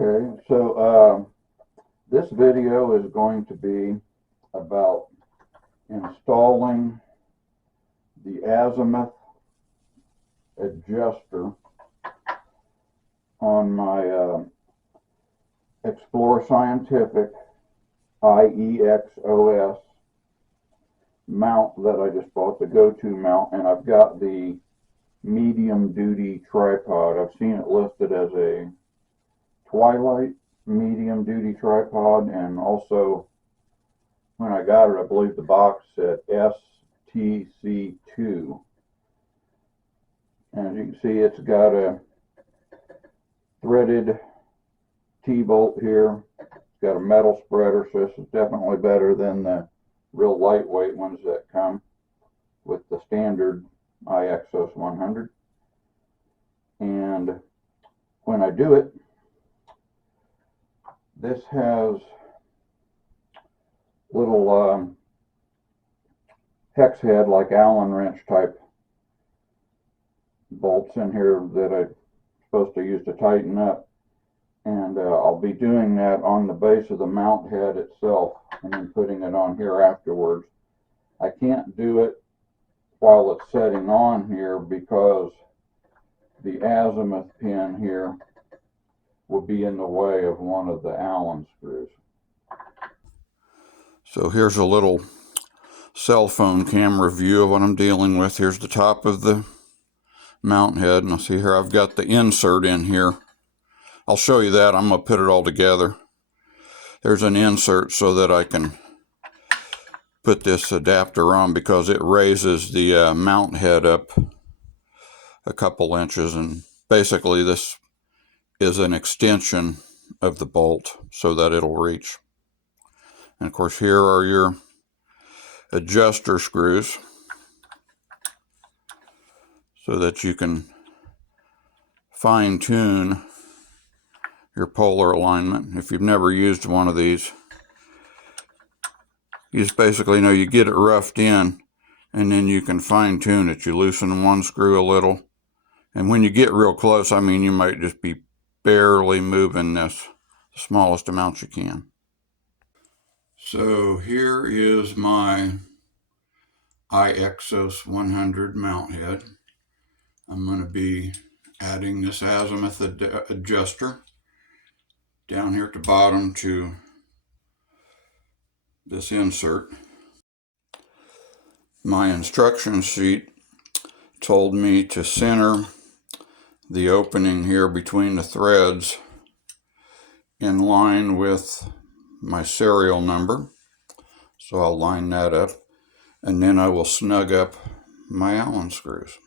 Okay, so this video is going to be about installing the azimuth adjuster on my Explore Scientific iEXOS mount that I just bought, the go-to mount, and I've got the medium duty tripod. I've seen it listed as a Twilight medium duty tripod, and also when I got it, I believe the box said STC2. And as you can see, it's got a threaded T-bolt here. It's got a metal spreader, so this is definitely better than the real lightweight ones that come with the standard iEXOS 100. And when I do it, this has little hex head, like Allen wrench type bolts in here that I'm supposed to use to tighten up, and I'll be doing that on the base of the mount head itself and then putting it on here afterwards. I can't do it while it's setting on here because the azimuth pin here will be in the way of one of the Allen screws. So here's a little cell phone camera view of what I'm dealing with. Here's the top of the mount head, and I'll see here I've got the insert in here. I'll show you that. I'm going to put it all together. There's an insert so that I can put this adapter on because it raises the mount head up a couple inches, and basically this is an extension of the bolt so that it'll reach. And of course, here are your adjuster screws so that you can fine tune your polar alignment. If you've never used one of these, you just basically know you get it roughed in and then you can fine tune it. You loosen one screw a little, and when you get real close, I mean, you might just be barely moving this the smallest amount you can. So here is my iEXOS 100 mount head. I'm going to be adding this azimuth adjuster down here at the bottom to this insert. My instruction sheet told me to center the opening here between the threads in line with my serial number. So I'll line that up, and then I will snug up my Allen screws.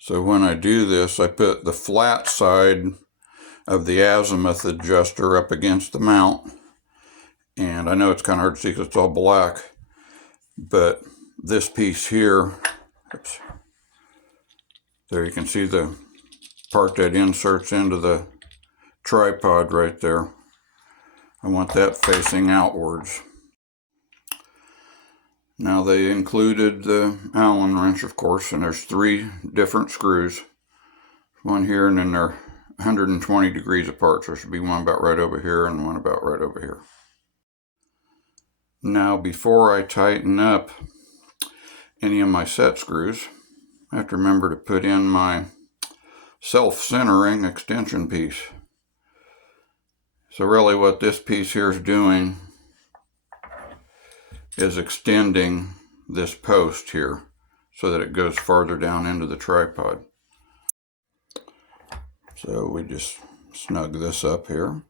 So when I do this, I put the flat side of the azimuth adjuster up against the mount, and I know it's kind of hard to see because it's all black, but this piece here, oops, there you can see the part that inserts into the tripod right there. I want that facing outwards. Now they included the Allen wrench, of course, and there's 3 different screws. One here, and then they're 120 degrees apart, so there should be one about right over here and one about right over here. Now before I tighten up any of my set screws, I have to remember to put in my self-centering extension piece. So really what this piece here is doing is extending this post here so that it goes farther down into the tripod. So we just snug this up here.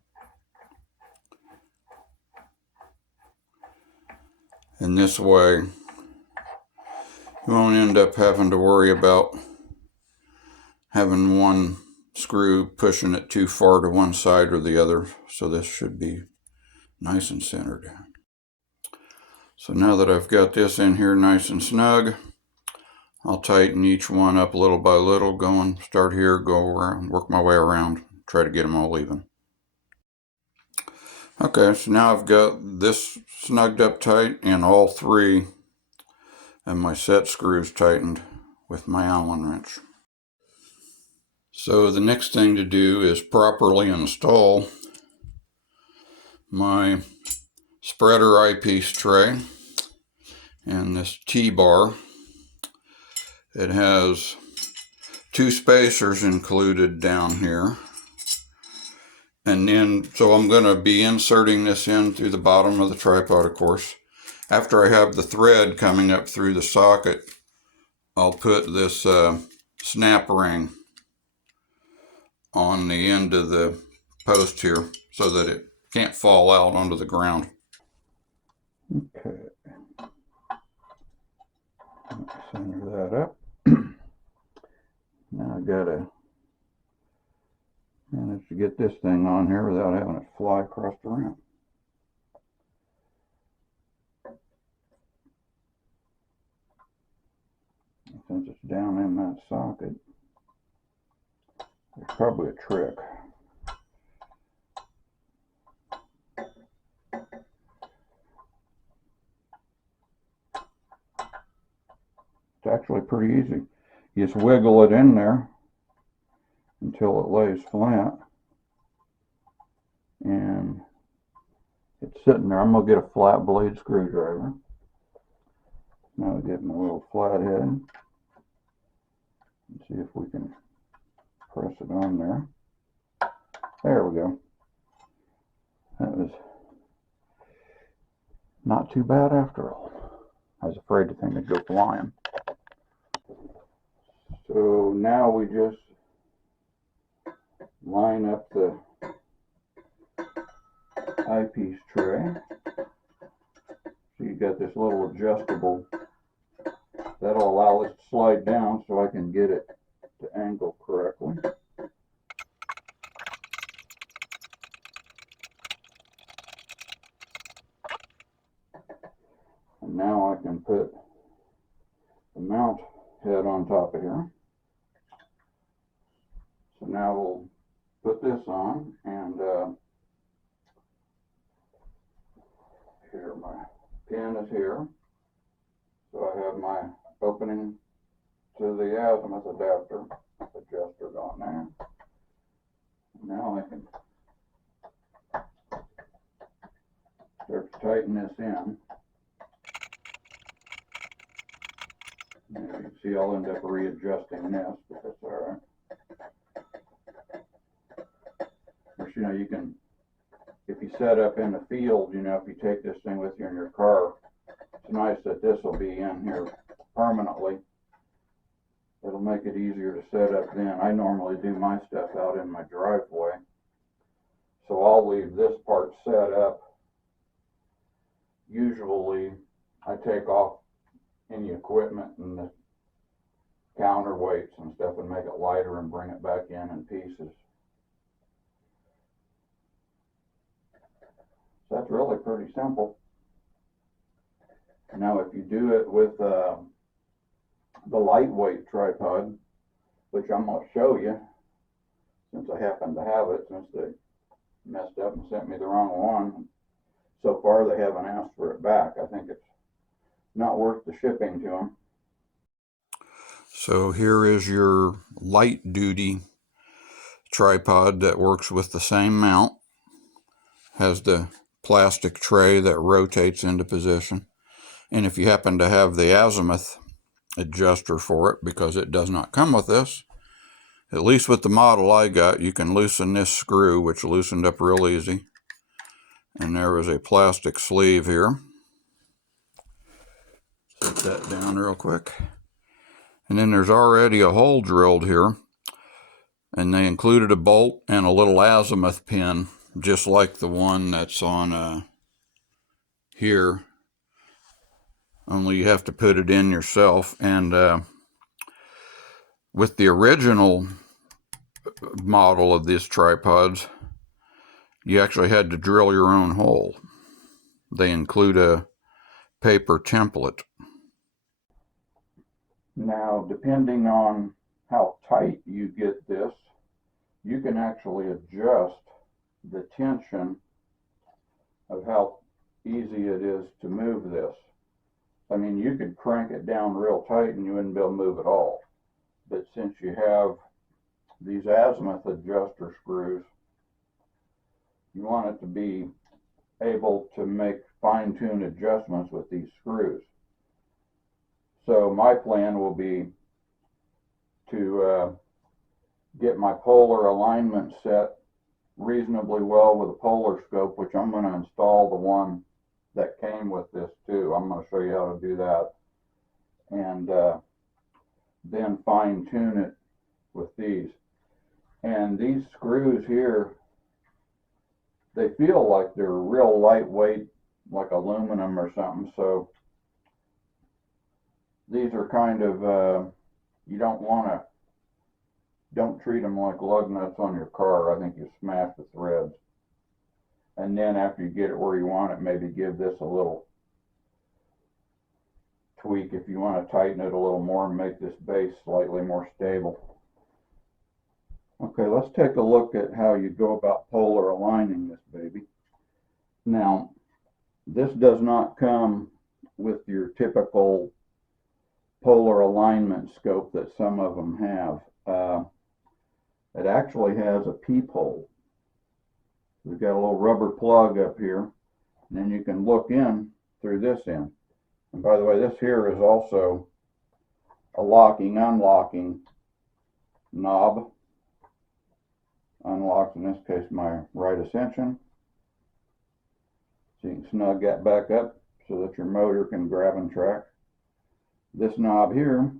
And this way you won't end up having to worry about having one screw pushing it too far to one side or the other. So this should be nice and centered. So now that I've got this in here nice and snug, I'll tighten each one up little by little, start here, go around, work my way around, try to get them all even. Okay, so now I've got this snugged up tight and all 3 of my set screws tightened with my Allen wrench. So the next thing to do is properly install my spreader eyepiece tray and this T-bar. It has 2 spacers included down here. And then, so I'm going to be inserting this in through the bottom of the tripod, of course. After I have the thread coming up through the socket, I'll put this snap ring on the end of the post here so that it can't fall out onto the ground. Okay. Center that up. Now I gotta manage to get this thing on here without having it fly across the room. Since it's down in that socket, there's probably a trick. It's actually pretty easy. You just wiggle it in there until it lays flat, and it's sitting there. I'm going to get a flat blade screwdriver. Now I get my little flathead and see if we can press it on there. There we go. That was not too bad after all. I was afraid the thing would go flying. So now we just line up the eyepiece tray. So you got this little adjustable that'll allow this to slide down so I can get it to angle correctly. And now I can put the mount head on top of here. So now we'll put this on, and here my pin is here. So I have my opening to the azimuth adapter adjuster on there. Now I can start to tighten this in. And you can see I'll end up readjusting this, but that's alright. Of course, you know, you can, if you set up in the field, you know, if you take this thing with you in your car, it's nice that this will be in here permanently. It'll make it easier to set up then. I normally do my stuff out in my driveway, so I'll leave this part set up. Usually I take off any equipment and the counterweights and stuff and make it lighter and bring it back in pieces. So that's really pretty simple. Now if you do it with the lightweight tripod, which I'm going to show you since I happen to have it, since they messed up and sent me the wrong one. So far they haven't asked for it back. I think it's not worth the shipping to them. So here is your light duty tripod that works with the same mount. Has the plastic tray that rotates into position. And if you happen to have the azimuth adjuster for it, because it does not come with this, at least with the model I got, you can loosen this screw, which loosened up real easy. And there is a plastic sleeve here. Set that down real quick. And then there's already a hole drilled here. And they included a bolt and a little azimuth pin, just like the one that's on here. Only you have to put it in yourself. And with the original model of these tripods, you actually had to drill your own hole. They include a paper template. Now, depending on how tight you get this, you can actually adjust the tension of how easy it is to move this. I mean, you could crank it down real tight and you wouldn't be able to move at all. But since you have these azimuth adjuster screws, you want it to be able to make fine-tune adjustments with these screws. So my plan will be to get my polar alignment set reasonably well with a polar scope, which I'm going to install the one that came with this too. I'm going to show you how to do that, and then fine tune it with these. And these screws here, they feel like they're real lightweight, like aluminum or something. So these are kind of, you don't treat them like lug nuts on your car. I think you smash the threads. And then after you get it where you want it, maybe give this a little tweak if you want to tighten it a little more and make this base slightly more stable. Okay, let's take a look at how you go about polar aligning this baby. Now, this does not come with your typical polar alignment scope that some of them have. It actually has a peephole. We've got a little rubber plug up here, and then you can look in through this end. And by the way, this here is also a locking, unlocking knob. Unlocks, in this case, my right ascension. So you can snug that back up so that your motor can grab and track. This knob here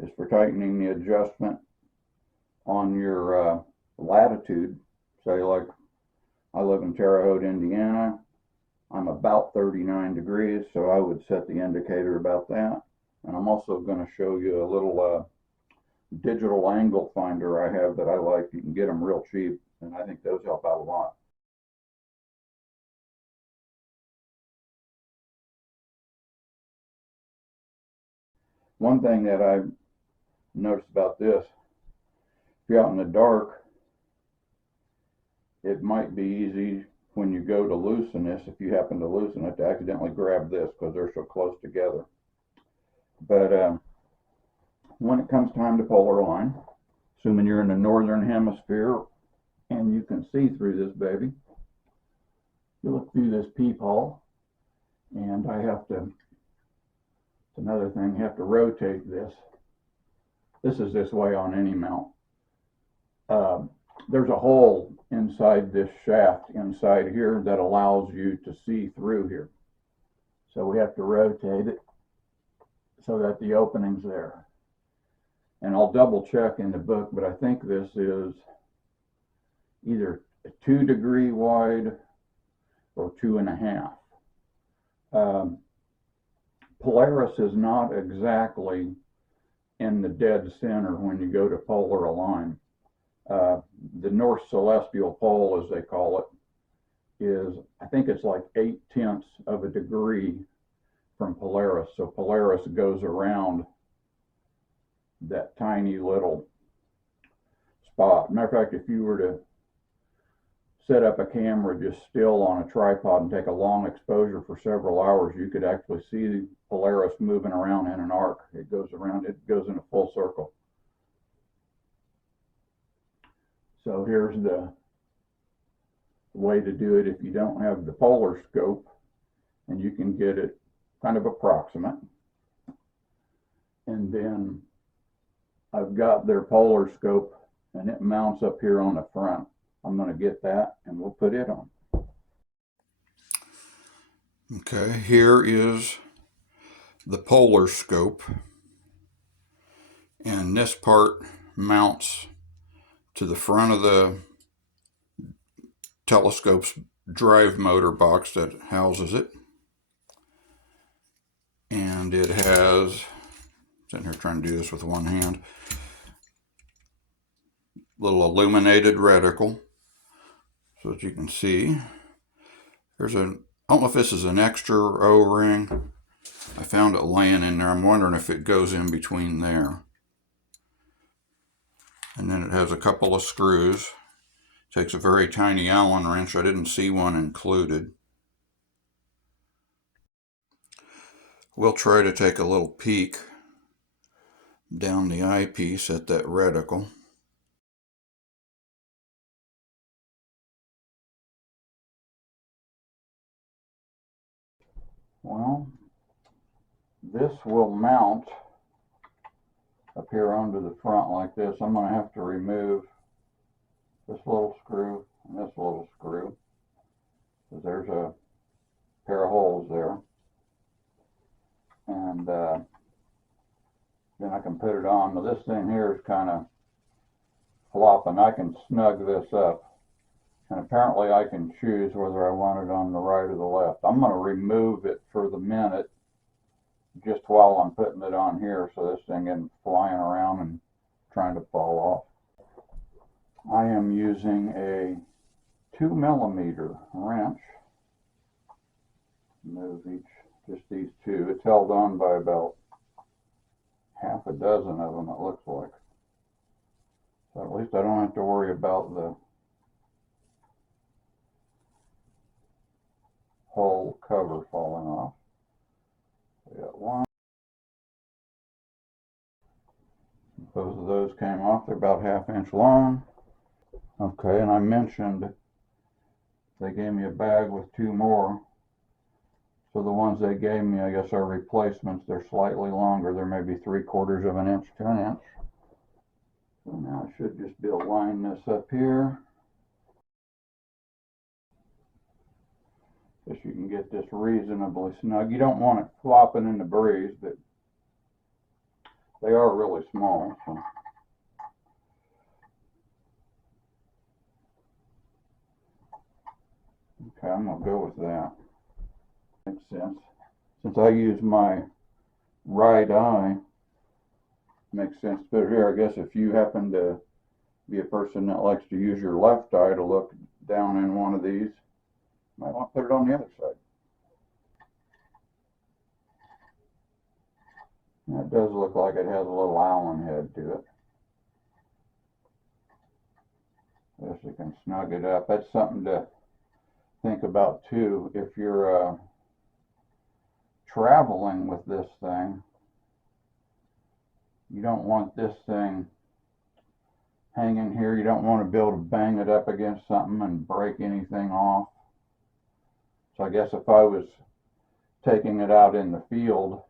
is for tightening the adjustment on your latitude. Say like I live in Terre Haute, Indiana. I'm about 39 degrees, so I would set the indicator about that. And I'm also going to show you a little digital angle finder I have that I like. You can get them real cheap, and I think those help out a lot. One thing that I've noticed about this, if you're out in the dark, it might be easy when you go to loosen this, if you happen to loosen it, to accidentally grab this because they're so close together. But when it comes time to polar align, assuming you're in the northern hemisphere and you can see through this baby, you look through this peephole, and I have to, it's another thing, you have to rotate this. This is this way on any mount. There's a hole inside this shaft inside here that allows you to see through here. So we have to rotate it so that the opening's there. And I'll double check in the book, but I think this is either 2 degree wide or 2.5. Polaris is not exactly in the dead center when you go to polar align. The North Celestial Pole, as they call it, is, I think it's like 0.8 of a degree from Polaris. So Polaris goes around that tiny little spot. Matter of fact, if you were to set up a camera just still on a tripod and take a long exposure for several hours, you could actually see Polaris moving around in an arc. It goes around, it goes in a full circle. So here's the way to do it if you don't have the polar scope, and you can get it kind of approximate. And then I've got their polar scope, and it mounts up here on the front. I'm going to get that, and we'll put it on. Okay, here is the polar scope, and this part mounts to the front of the telescope's drive motor box that houses it. And it has, sitting here trying to do this with one hand, little illuminated reticle, so that you can see. There's a, I don't know if this is an extra O-ring. I found it laying in there. I'm wondering if it goes in between there. And then it has a couple of screws. Takes a very tiny Allen wrench. I didn't see one included. We'll try to take a little peek down the eyepiece at that reticle. Well, this will mount up here onto the front like this. I'm going to have to remove this little screw and this little screw, because there's a pair of holes there. And then I can put it on. Now this thing here is kind of flopping. I can snug this up, and apparently I can choose whether I want it on the right or the left. I'm going to remove it for the minute just while I'm putting it on here, so this thing isn't flying around and trying to fall off. I am using a 2mm wrench. Move just these two. It's held on by about half a dozen of them, it looks like. So at least I don't have to worry about the whole cover falling off. We got one. Both of those came off. They're about 1/2 inch long. Okay, and I mentioned they gave me a bag with 2 more. So the ones they gave me, I guess, are replacements. They're slightly longer. They're maybe 3/4 of an inch to an inch. So now I should just be able to line this up here. Guess you can get this reasonably snug. You don't want it flopping in the breeze, but they are really small. So. Okay, I'm going to go with that. Makes sense. Since I use my right eye, makes sense to put it here. I guess if you happen to be a person that likes to use your left eye to look down in one of these, you might want to put it on the other side. That does look like it has a little Allen head to it. Guess you can snug it up. That's something to think about too. If you're traveling with this thing, you don't want this thing hanging here. You don't want to be able to bang it up against something and break anything off. So I guess if I was taking it out in the field,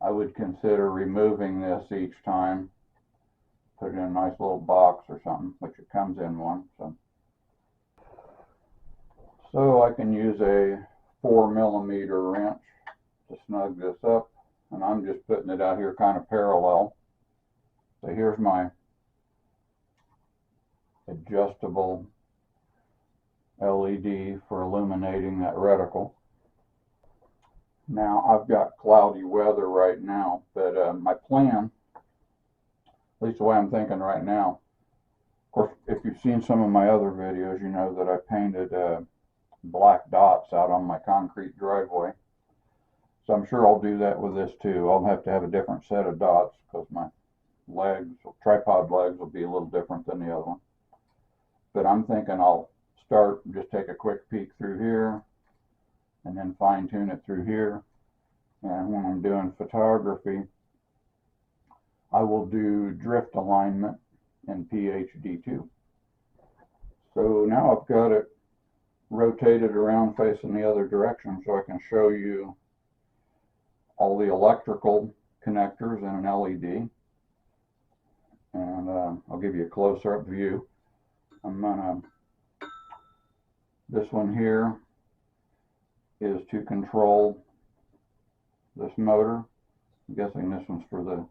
I would consider removing this each time. Put it in a nice little box or something, which it comes in one. So I can use a 4mm wrench to snug this up, and I'm just putting it out here kind of parallel. So here's my adjustable LED for illuminating that reticle. Now I've got cloudy weather right now, but my plan, at least the way I'm thinking right now, of course if you've seen some of my other videos, you know that I painted black dots out on my concrete driveway. So I'm sure I'll do that with this too. I'll have to have a different set of dots because my legs, tripod legs, will be a little different than the other one. But I'm thinking I'll start, just take a quick peek through here and then fine tune it through here. And when I'm doing photography, I will do drift alignment in PHD2. So now I've got it rotated around facing the other direction so I can show you all the electrical connectors and an LED. And I'll give you a closer up view. This one here is to control this motor. I'm guessing this one's for the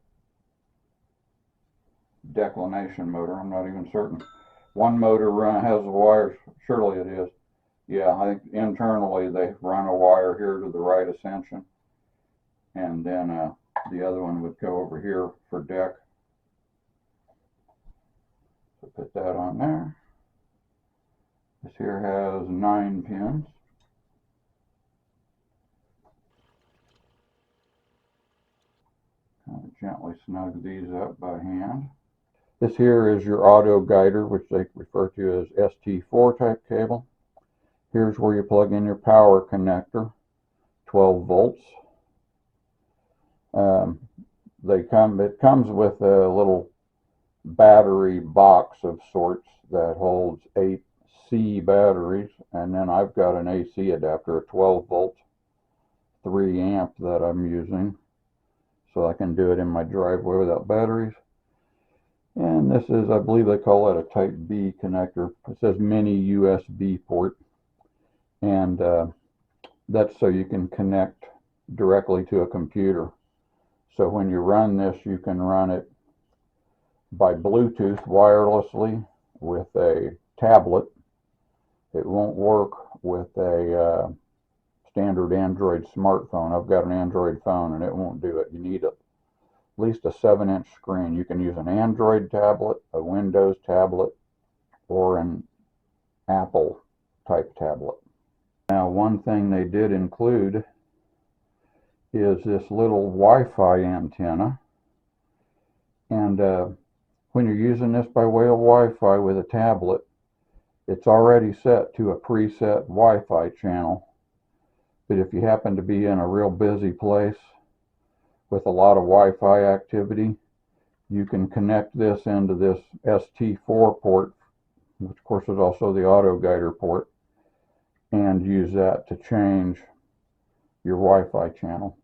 declination motor. I'm not even certain. One motor has the wires. Surely it is. Yeah, I think internally they run a wire here to the right ascension, and then the other one would go over here for deck. So put that on there. This here has 9 pins. Kind of gently snug these up by hand. This here is your auto guider, which they refer to as ST4 type cable. Here's where you plug in your power connector, 12 volts. It comes with a little battery box of sorts that holds 8 C batteries, and then I've got an AC adapter, a 12 volt 3 amp that I'm using, so I can do it in my driveway without batteries. And this is, I believe they call it a type B connector. It says mini USB port, and that's so you can connect directly to a computer. So when you run this, you can run it by Bluetooth wirelessly with a tablet. It won't work with a standard Android smartphone. I've got an Android phone and it won't do it. You need at least a 7-inch screen. You can use an Android tablet, a Windows tablet, or an Apple type tablet. Now, one thing they did include is this little Wi-Fi antenna, and when you're using this by way of Wi-Fi with a tablet, it's already set to a preset Wi-Fi channel. But if you happen to be in a real busy place with a lot of Wi-Fi activity, you can connect this into this ST4 port, which of course is also the auto guider port, and use that to change your Wi-Fi channel.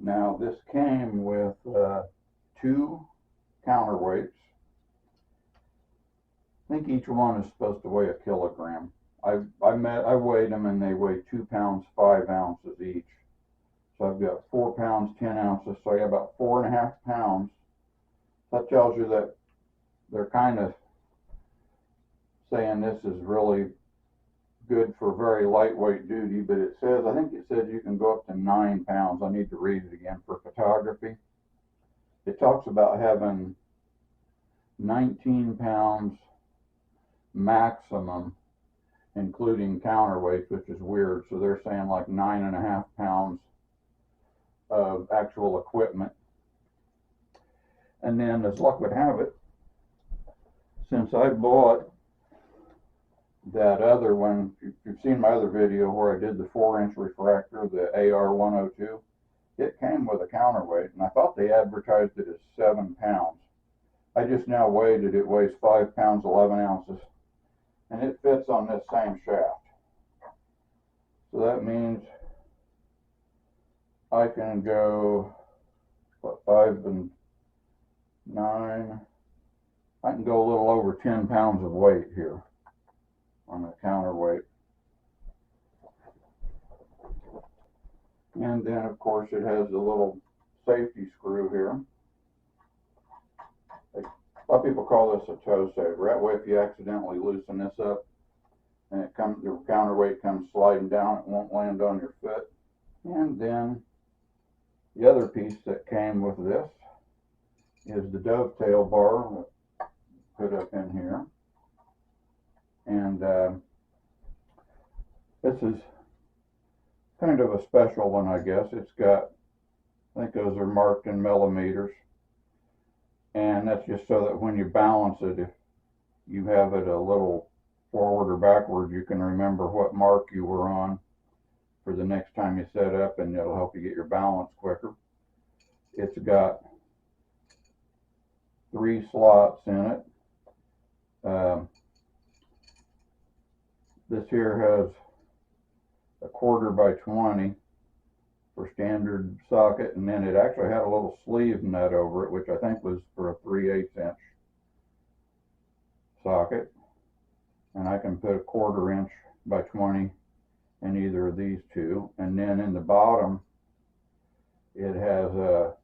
Now, this came with 2 counterweights. I think each one is supposed to weigh 1 kilogram. I weighed them and they weigh 2 pounds 5 ounces each. So I've got 4 pounds 10 ounces, so I got about 4.5 pounds. That tells you that they're kind of saying this is really good for very lightweight duty, but it says, I think it says you can go up to 9 pounds. I need to read it again for photography. It talks about having 19 pounds maximum, including counterweights, which is weird. So they're saying like 9.5 pounds of actual equipment. And then, as luck would have it, since I bought that other one, if you've seen my other video where I did the 4-inch refractor, the AR102, it came with a counterweight, and I thought they advertised it as 7 pounds. I just now weighed it. It weighs 5 pounds 11 ounces, and it fits on this same shaft. So that means I can go, what, 5 and 9, I can go a little over 10 pounds of weight here on the counterweight. And then, of course, it has a little safety screw here. A lot of people call this a toe saver. That way, if you accidentally loosen this up and your counterweight comes sliding down, it won't land on your foot. And then the other piece that came with this is the dovetail bar put up in here. And this is kind of a special one, I guess. It's got, I think those are marked in millimeters. And that's just so that when you balance it, if you have it a little forward or backward, you can remember what mark you were on for the next time you set up, and it'll help you get your balance quicker. It's got 3 slots in it. This here has a 1/4 by 20 for standard socket, and then it actually had a little sleeve nut over it, which I think was for a 3/8 inch socket. And I can put a 1/4 inch by 20 in either of these two. And then in the bottom, it has a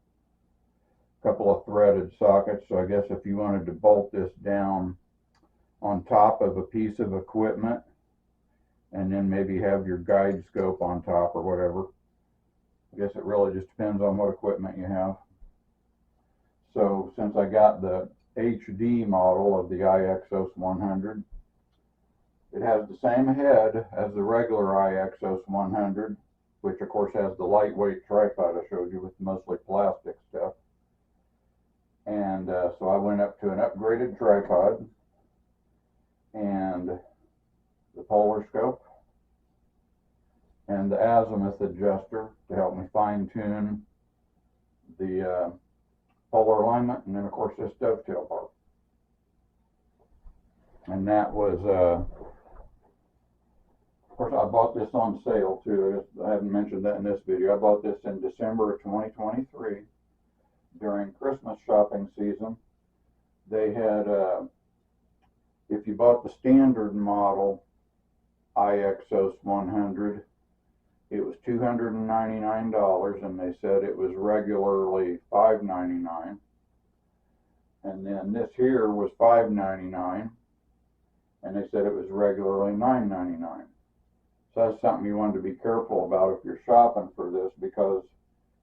couple of threaded sockets. So I guess if you wanted to bolt this down on top of a piece of equipment, and then maybe have your guide scope on top or whatever. I guess it really just depends on what equipment you have. So since I got the HD model of the iEXOS 100, it has the same head as the regular iEXOS 100, which of course has the lightweight tripod I showed you with mostly plastic stuff. And so I went up to an upgraded tripod and the polar scope and the azimuth adjuster to help me fine-tune the polar alignment, and then of course this dovetail bar. And that was, of course, bought this on sale too. I haven't mentioned that in this video. I bought this in December of 2023 during Christmas shopping season. They had, if you bought the standard model iEXOS 100, it was $299, and they said it was regularly $599. And then this here was $599, and they said it was regularly $999. So that's something you want to be careful about if you're shopping for this, because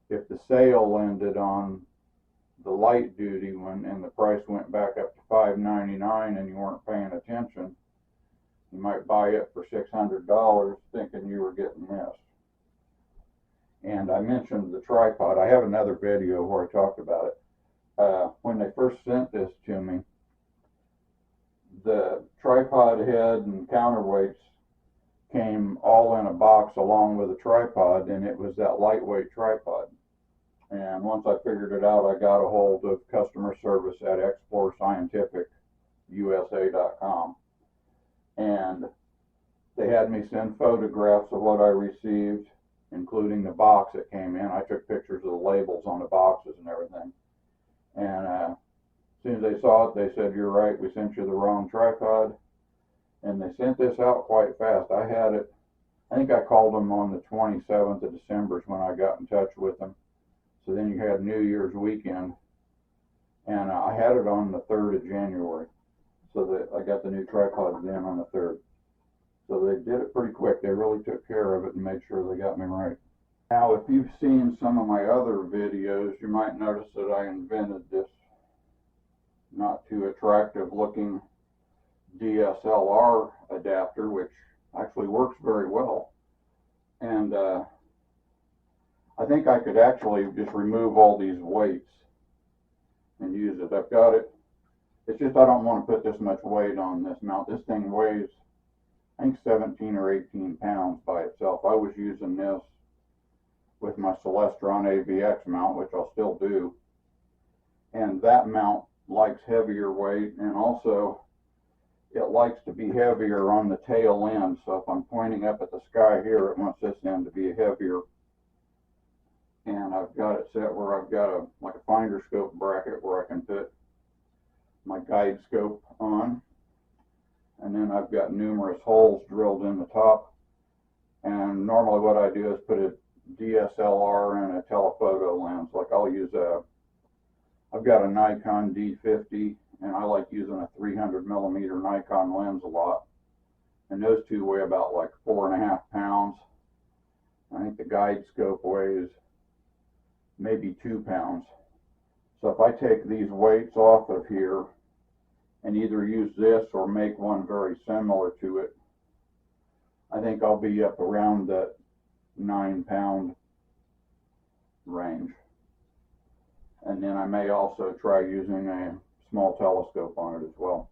if the sale ended on the light duty one and the price went back up to $599 and you weren't paying attention, you might buy it for $600 thinking you were getting this. And I mentioned the tripod. I have another video where I talked about it. When they first sent this to me, the tripod head and counterweights came all in a box along with a tripod, and it was that lightweight tripod. And once I figured it out, I got a hold of customer service at explorescientificusa.com, and they had me send photographs of what I received, including the box it came in. I took pictures of the labels on the boxes and everything. And as soon as they saw it, they said, "You're right, we sent you the wrong tripod." And they sent this out quite fast. I had it, I think I called them on the 27th of December is when I got in touch with them. So then you had New Year's weekend, and I had it on the 3rd of January. So that I got the new tripod then on the 3rd. So they did it pretty quick. They really took care of it and made sure they got me right. Now, if you've seen some of my other videos, you might notice that I invented this not too attractive looking DSLR adapter, which actually works very well. And I think I could actually just remove all these weights and use it. I've got it. It's just I don't want to put this much weight on this mount. This thing weighs, I think, 17 or 18 pounds by itself. I was using this with my Celestron AVX mount, which I'll still do. And that mount likes heavier weight, and also it likes to be heavier on the tail end. So if I'm pointing up at the sky here, it wants this end to be heavier. And I've got it set where I've got like a finder scope bracket where I can put my guide scope on. And then I've got numerous holes drilled in the top. And normally what I do is put a DSLR and a telephoto lens. Like I'll use I've got a Nikon D50, and I like using a 300mm Nikon lens a lot. And those two weigh about like 4.5 pounds. I think the guide scope weighs maybe 2 pounds. So if I take these weights off of here and either use this or make one very similar to it, I think I'll be up around that 9-pound range. And then I may also try using a small telescope on it as well.